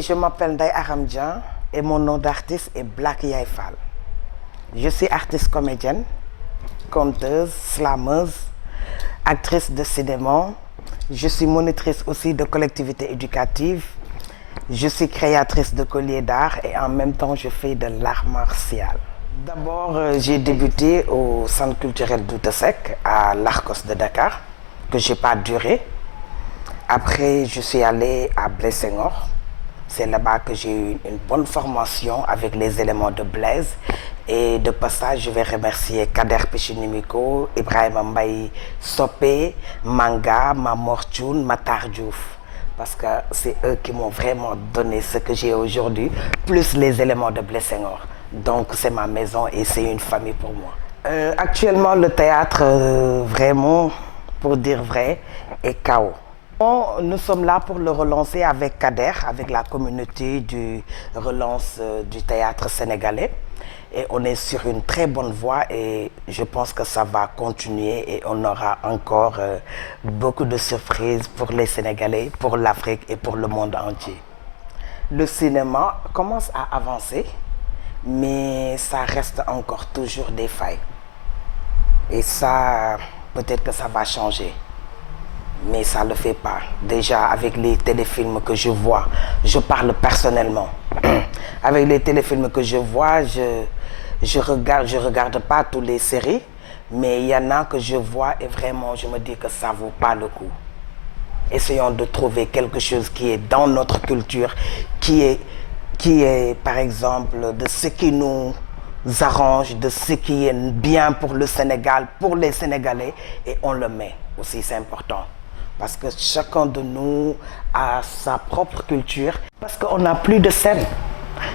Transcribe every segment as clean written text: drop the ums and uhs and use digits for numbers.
je m'appelle Ndeye Aram Dieng et mon nom d'artiste est Black Yaye Fall. Je suis artiste comédienne, conteuse, slameuse, actrice de cinéma. Je suis monitrice aussi de collectivités éducatives. Je suis créatrice de colliers d'art et en même temps je fais de l'art martial. D'abord, j'ai débuté au centre culturel Douta Seck à l'Arcos de Dakar, que je n'ai pas duré. Après, je suis allée à Blaise Senghor. C'est là-bas que j'ai eu une bonne formation avec les éléments de Blaise. Et de passage, je vais remercier Kader Pichinimiko, Ibrahima Mbaye Sopé, Manga, Mamor Thioune, Matar Diouf. Parce que c'est eux qui m'ont vraiment donné ce que j'ai aujourd'hui, plus les éléments de Blaise Senghor. Donc c'est ma maison et c'est une famille pour moi. Actuellement, le théâtre, vraiment, pour dire vrai, est KO. Nous sommes là pour le relancer avec Kader, avec la communauté du relance du théâtre sénégalais. Et on est sur une très bonne voie et je pense que ça va continuer et on aura encore beaucoup de surprises pour les Sénégalais, pour l'Afrique et pour le monde entier. Le cinéma commence à avancer, mais ça reste encore toujours des failles. Et ça, peut-être que ça va changer. Mais ça ne le fait pas. Déjà, avec les téléfilms que je vois, je parle personnellement. Avec les téléfilms que je vois, je regarde pas toutes les séries, mais il y en a que je vois et vraiment, je me dis que ça ne vaut pas le coup. Essayons de trouver quelque chose qui est dans notre culture, qui est par exemple, de ce qui nous arrange, de ce qui est bien pour le Sénégal, pour les Sénégalais, et on le met aussi, c'est important. Parce que chacun de nous a sa propre culture. Parce qu'on n'a plus de scène.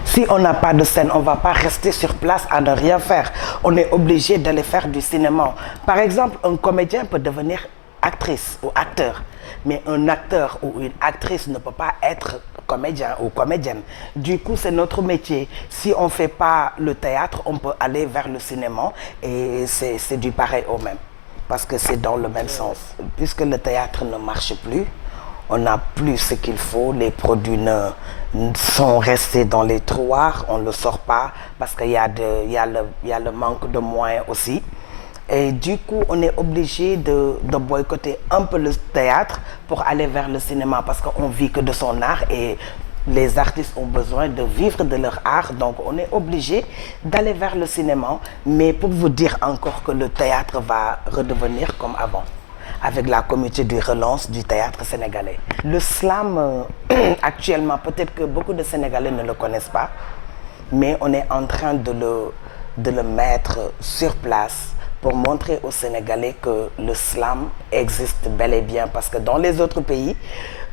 Si on n'a pas de scène, on ne va pas rester sur place à ne rien faire. On est obligé d'aller faire du cinéma. Par exemple, un comédien peut devenir actrice ou acteur. Mais un acteur ou une actrice ne peut pas être comédien ou comédienne. Du coup, c'est notre métier. Si on ne fait pas le théâtre, on peut aller vers le cinéma et c'est du pareil au même. Parce que c'est dans le même sens. Puisque le théâtre ne marche plus, on n'a plus ce qu'il faut, les produits sont restés dans les tiroirs, on ne le sort pas parce qu'il y a le manque de moyens aussi. Et du coup, on est obligé de boycotter un peu le théâtre pour aller vers le cinéma parce qu'on vit que de son art et les artistes ont besoin de vivre de leur art, donc on est obligé d'aller vers le cinéma. Mais pour vous dire encore que le théâtre va redevenir comme avant, avec la communauté de relance du théâtre sénégalais. Le slam, actuellement, peut-être que beaucoup de Sénégalais ne le connaissent pas, mais on est en train de le mettre sur place pour montrer aux Sénégalais que le slam existe bel et bien. Parce que dans les autres pays,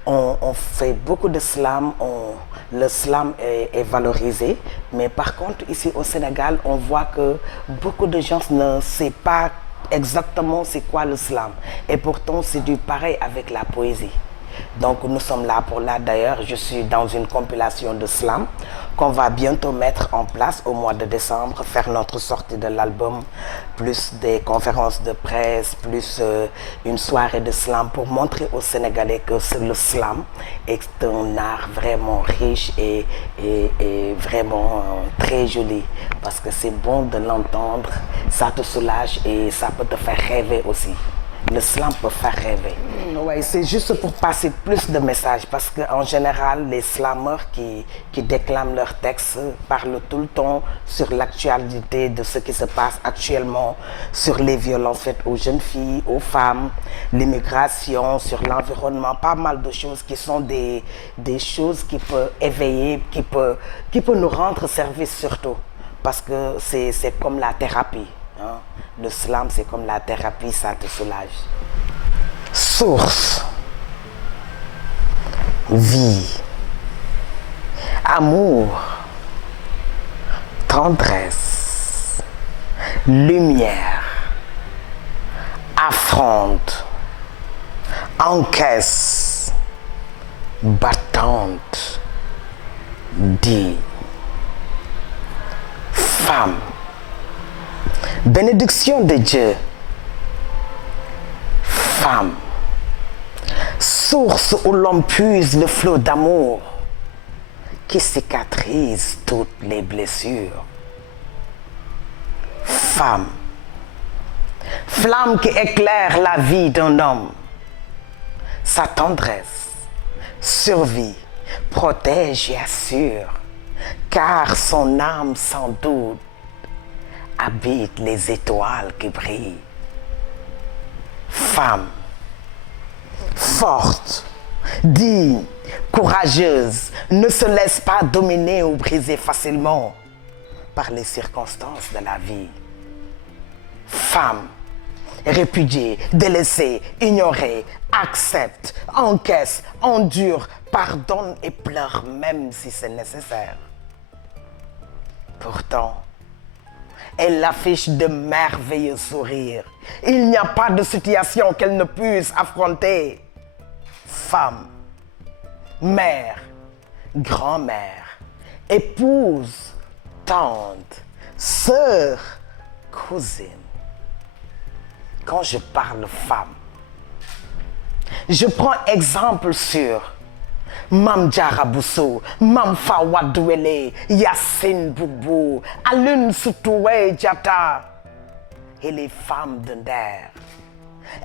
on fait beaucoup de slam, le slam est valorisé, mais par contre ici au Sénégal, on voit que beaucoup de gens ne savent pas exactement c'est quoi le slam. Et pourtant c'est du pareil avec la poésie. Donc nous sommes là pour là. D'ailleurs, je suis dans une compilation de slam qu'on va bientôt mettre en place au mois de décembre, faire notre sortie de l'album, plus des conférences de presse, plus une soirée de slam pour montrer aux Sénégalais que le slam est un art vraiment riche et vraiment très joli. Parce que c'est bon de l'entendre, ça te soulage et ça peut te faire rêver aussi. Le slam peut faire rêver. Oui, c'est juste pour passer plus de messages parce qu'en général, les slameurs qui déclament leurs textes parlent tout le temps sur l'actualité de ce qui se passe actuellement, sur les violences faites aux jeunes filles, aux femmes, l'immigration, sur l'environnement, pas mal de choses qui sont des choses qui peuvent éveiller, qui peuvent nous rendre service surtout parce que c'est comme la thérapie. Hein? Le slam, c'est comme la thérapie, ça te soulage. Source, vie, amour, tendresse, lumière, affronte, encaisse, battante, dit, femme. Bénédiction de Dieu, femme, source où l'homme puise le flot d'amour, qui cicatrise toutes les blessures. Femme, flamme qui éclaire la vie d'un homme. Sa tendresse, survie, protège et assure, car son âme sans doute habite les étoiles qui brillent. Femme, forte, digne, courageuse, ne se laisse pas dominer ou briser facilement par les circonstances de la vie. Femme, répudiée, délaissée, ignorée, accepte, encaisse, endure, pardonne et pleure même si c'est nécessaire. Pourtant, elle affiche de merveilleux sourires. Il n'y a pas de situation qu'elle ne puisse affronter. Femme, mère, grand-mère, épouse, tante, sœur, cousine. Quand je parle femme, je prends exemple sur Mame Diarra Bousso, Mame Fawad Douele, Yacine Boubou, Alioune Sitoé Diatta et les femmes de Nder.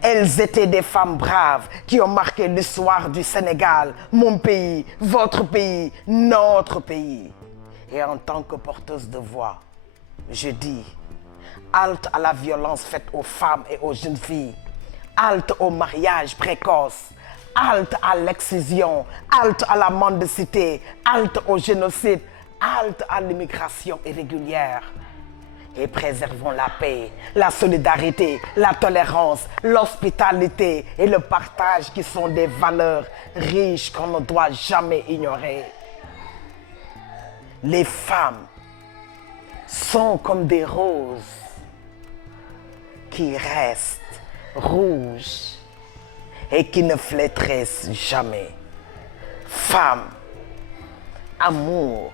Elles étaient des femmes braves qui ont marqué l'histoire du Sénégal, mon pays, votre pays, notre pays. Et en tant que porteuse de voix, je dis halte à la violence faite aux femmes et aux jeunes filles, halte au mariage précoce, halte à l'excision, halte à la mendicité, halte au génocide, halte à l'immigration irrégulière. Et préservons la paix, la solidarité, la tolérance, l'hospitalité et le partage qui sont des valeurs riches qu'on ne doit jamais ignorer. Les femmes sont comme des roses qui restent rouges et qui ne flétrissent jamais. Femme, amour,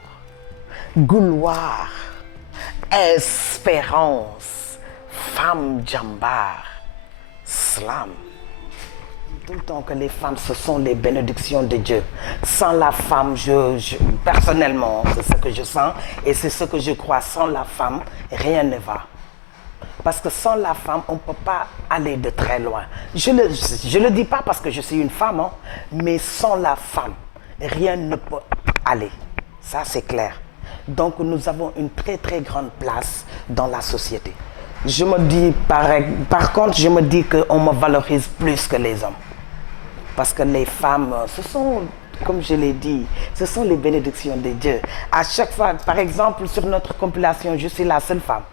gouloir, espérance, femme jambar, slam. Tout le temps que les femmes, ce sont les bénédictions de Dieu. Sans la femme, personnellement, c'est ce que je sens et c'est ce que je crois. Sans la femme, rien ne va. Parce que sans la femme, on ne peut pas aller de très loin. Je ne le dis pas parce que je suis une femme, hein, mais sans la femme, rien ne peut aller. Ça, c'est clair. Donc, nous avons une très, très grande place dans la société. Je me dis, par contre, je me dis qu'on me valorise plus que les hommes. Parce que les femmes, ce sont, comme je l'ai dit, ce sont les bénédictions de Dieu. À chaque fois, par exemple, sur notre compilation, je suis la seule femme.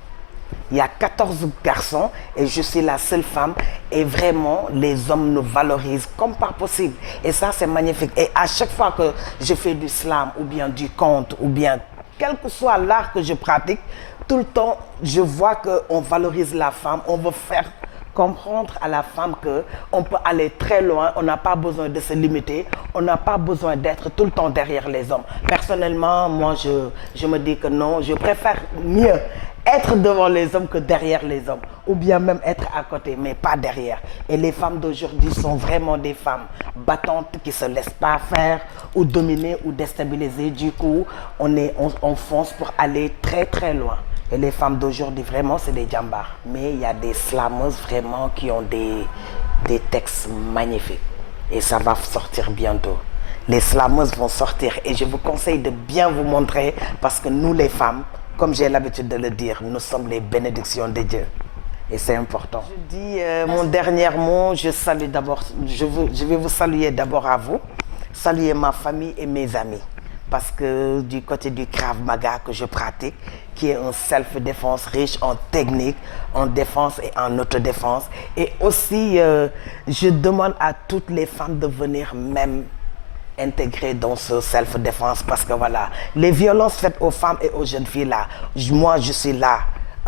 Il y a 14 garçons et je suis la seule femme. Et vraiment, les hommes nous valorisent comme pas possible. Et ça, c'est magnifique. Et à chaque fois que je fais du slam ou bien du conte ou bien quel que soit l'art que je pratique, tout le temps, je vois qu'on valorise la femme. On veut faire comprendre à la femme qu'on peut aller très loin. On n'a pas besoin de se limiter. On n'a pas besoin d'être tout le temps derrière les hommes. Personnellement, moi, je me dis que non, je préfère mieux être devant les hommes que derrière les hommes, ou bien même être à côté, mais pas derrière. Et les femmes d'aujourd'hui sont vraiment des femmes battantes qui ne se laissent pas faire ou dominer ou déstabiliser. Du coup, on fonce pour aller très très loin. Et les femmes d'aujourd'hui, vraiment, c'est des djambars. Mais il y a des slameuses vraiment qui ont des textes magnifiques. Et ça va sortir bientôt. Les slameuses vont sortir et je vous conseille de bien vous montrer parce que nous, les femmes, comme j'ai l'habitude de le dire, nous sommes les bénédictions de Dieu. Et c'est important. Je dis mon dernier mot, je vais vous saluer d'abord à vous, saluer ma famille et mes amis. Parce que du côté du Krav Maga que je pratique, qui est un self-défense riche en technique, en défense et en autodéfense. Et aussi, je demande à toutes les femmes de venir même intégrer dans ce self-défense parce que voilà, les violences faites aux femmes et aux jeunes filles là, moi je suis là,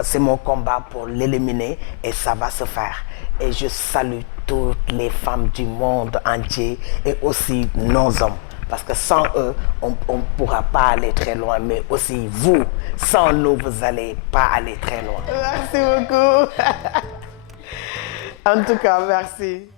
c'est mon combat pour l'éliminer et ça va se faire. Et je salue toutes les femmes du monde entier et aussi nos hommes. Parce que sans eux, on ne pourra pas aller très loin. Mais aussi vous, sans nous, vous n'allez pas aller très loin. Merci beaucoup. En tout cas, merci.